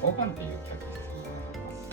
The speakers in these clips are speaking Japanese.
交換っていう客になります。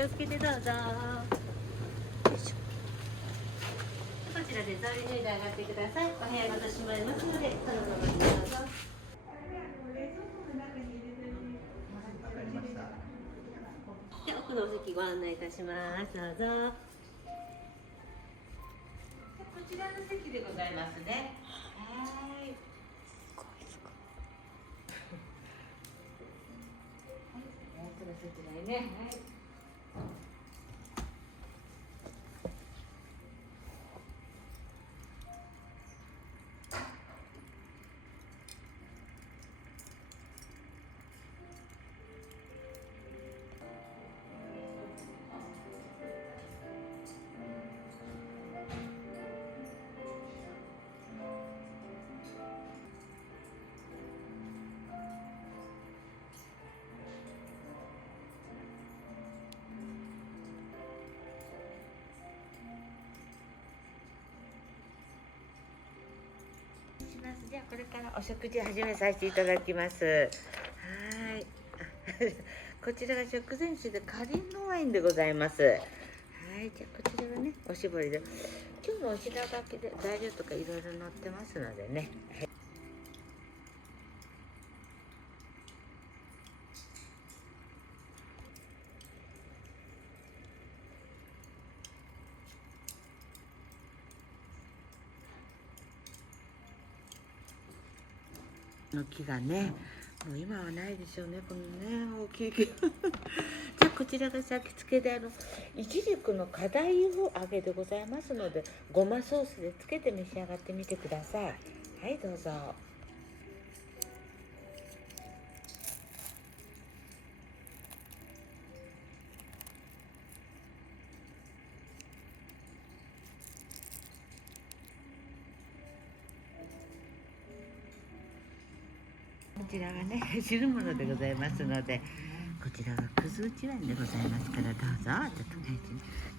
気をつけてどうぞ。よいしょ。こちらで草履脱いで上がってください。お部屋ごと閉まりますので、そのままにどうぞ。で、奥のお席ご案内いたします。どうぞ。こちらの席でございますね。はい。そちらへね。はい。じゃあこれからお食事始めさせていただきます。はい。こちらが食前酒でカリンのワインでございます。はい。じゃあこちらはね、おしぼりで。今日のお品書きで材料とかいろいろ載ってますのでね。はい。の木がね、もう今はないでしょうね、このね大きい木。じゃあこちらが先付けでいちじくの花大を揚げでございますので、ごまソースでつけて召し上がってみてください。はい、どうぞ。こちらがね、汁物でございますので、こちらがくず打ちワインでございますから、どうぞ。ちょっとね、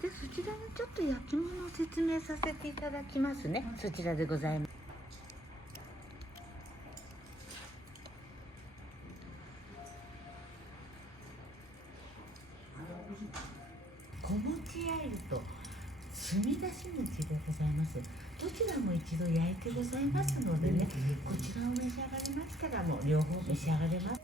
でそちらにちょっと焼き物を説明させていただきますね。そちらでございます。小餅アイルと炭出し餅でございます。どちらも一度焼いてございますのでね、こちらを召し上がりましたらもう両方召し上がれます。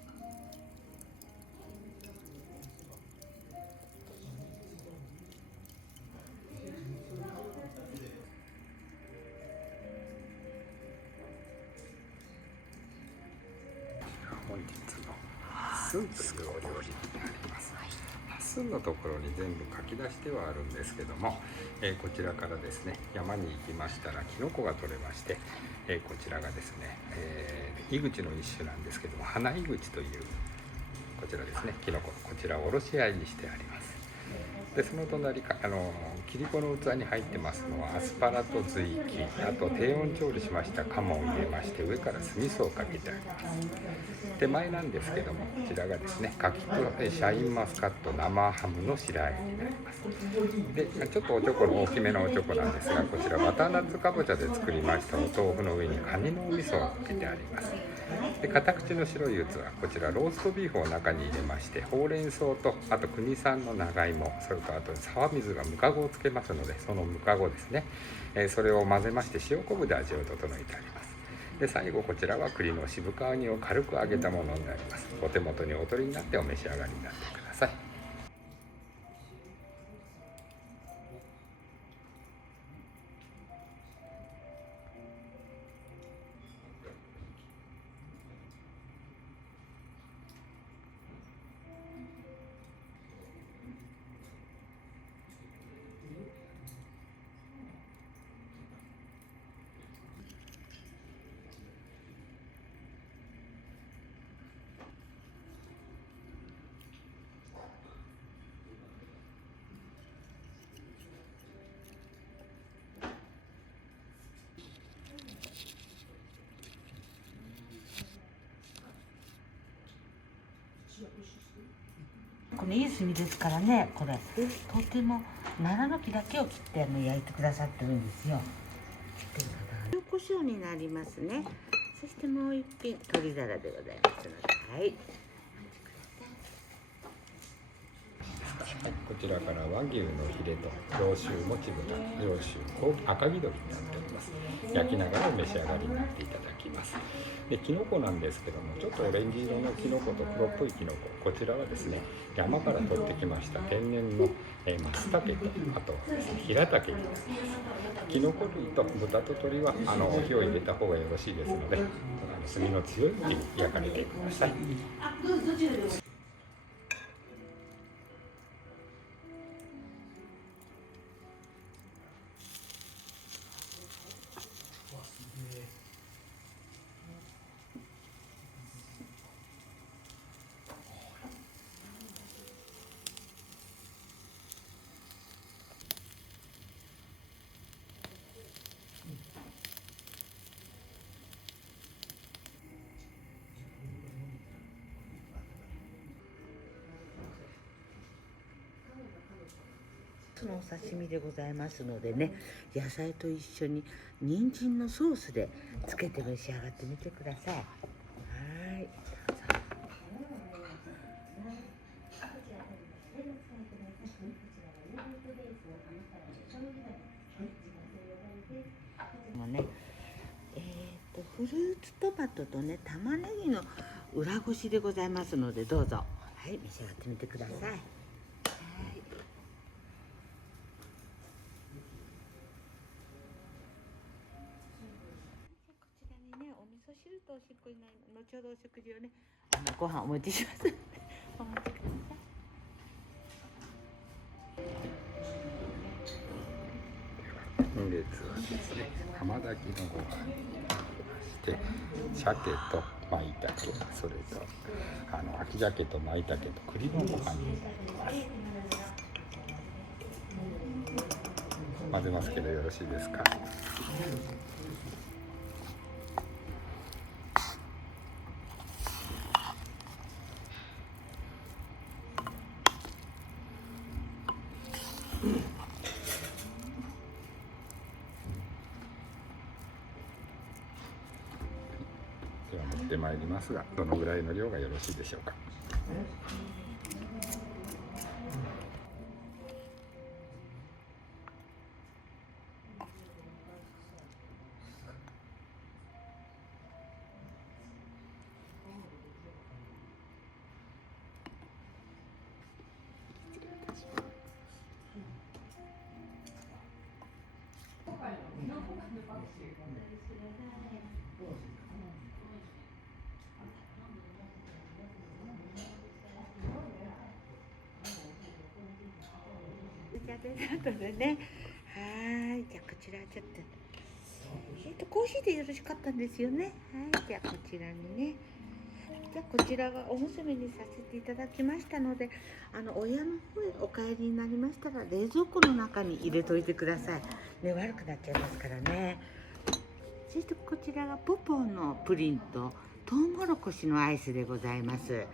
本日のスンというお料理になります。スンのところに全部書き出してはあるんですけども、こちらからですね、山に行きましたらキノコが取れまして、こちらがですね、イグチの一種なんですけども、花イグチというこちらですね、キノコ、こちらをおろし合いにしてあります。でその隣か切り子の器に入ってますのはアスパラとズイキ、あと低温調理しました鴨を入れまして、上から酢味噌をかけてあります。手前なんですけども、こちらがですね、柿とシャインマスカット生ハムの白あえになります。でちょっとおちょこの大きめのおちょこなんですが、こちらバターナッツかぼちゃで作りましたお豆腐の上にカニのお味噌をかけてあります。で片口の白い器、こちらローストビーフを中に入れまして、ほうれん草とあと国産の長芋、それとあと沢水がムカゴをつけますので、そのムカゴですね、それを混ぜまして塩昆布で味を整えてあります。で最後こちらは栗の渋皮煮を軽く揚げたものになります。お手元にお取りになってお召し上がりになってください。これいい炭ですからね、これとても奈良の木だけを切って焼いてくださってるんですよ。塩コショウになりますね。そしてもう一品鶏皿でございますので、はい。はい、こちらから和牛のヒレと上州もち豚、上州赤城鶏になっております。焼きながらお召し上がりになっていただきます。で、きのこなんですけども、ちょっとオレンジ色のきのこと黒っぽいきのこ、こちらはですね、山から取ってきました天然のマツタケと、あとですね、ヒラタケになります。きのこ類と豚と鶏は火を入れた方がよろしいですので、炭の強い火に焼かれてください。のお刺身でございますのでね、野菜と一緒に人参のソースでつけて召し上がってみてください。はい、もうね、フルーツトマトとね、玉ねぎの裏ごしでございますので、どうぞ、はい、召し上がってみてください。はい、お味噌汁とおしっこになり、後ほどお食事をね、ご飯お持ちします。お待ちください。本日はですね、浜炊きのご飯になりまして、鮭と舞茸、それと秋鮭と舞茸と栗のご飯になります。混ぜますけどよろしいですか？では持ってまいりますが、どのぐらいの量がよろしいでしょうか？じゃあデザートでね。はい、じゃあこちらちょっとコーヒーでよろしかったんですよね。はい、じゃあこちらにね。じゃあこちらはおむすびにさせていただきましたので、親の方へお帰りになりましたら冷蔵庫の中に入れといてください。ね、悪くなっちゃいますからね。そしてこちらがポポーのプリンとトウモロコシのアイスでございます。はい。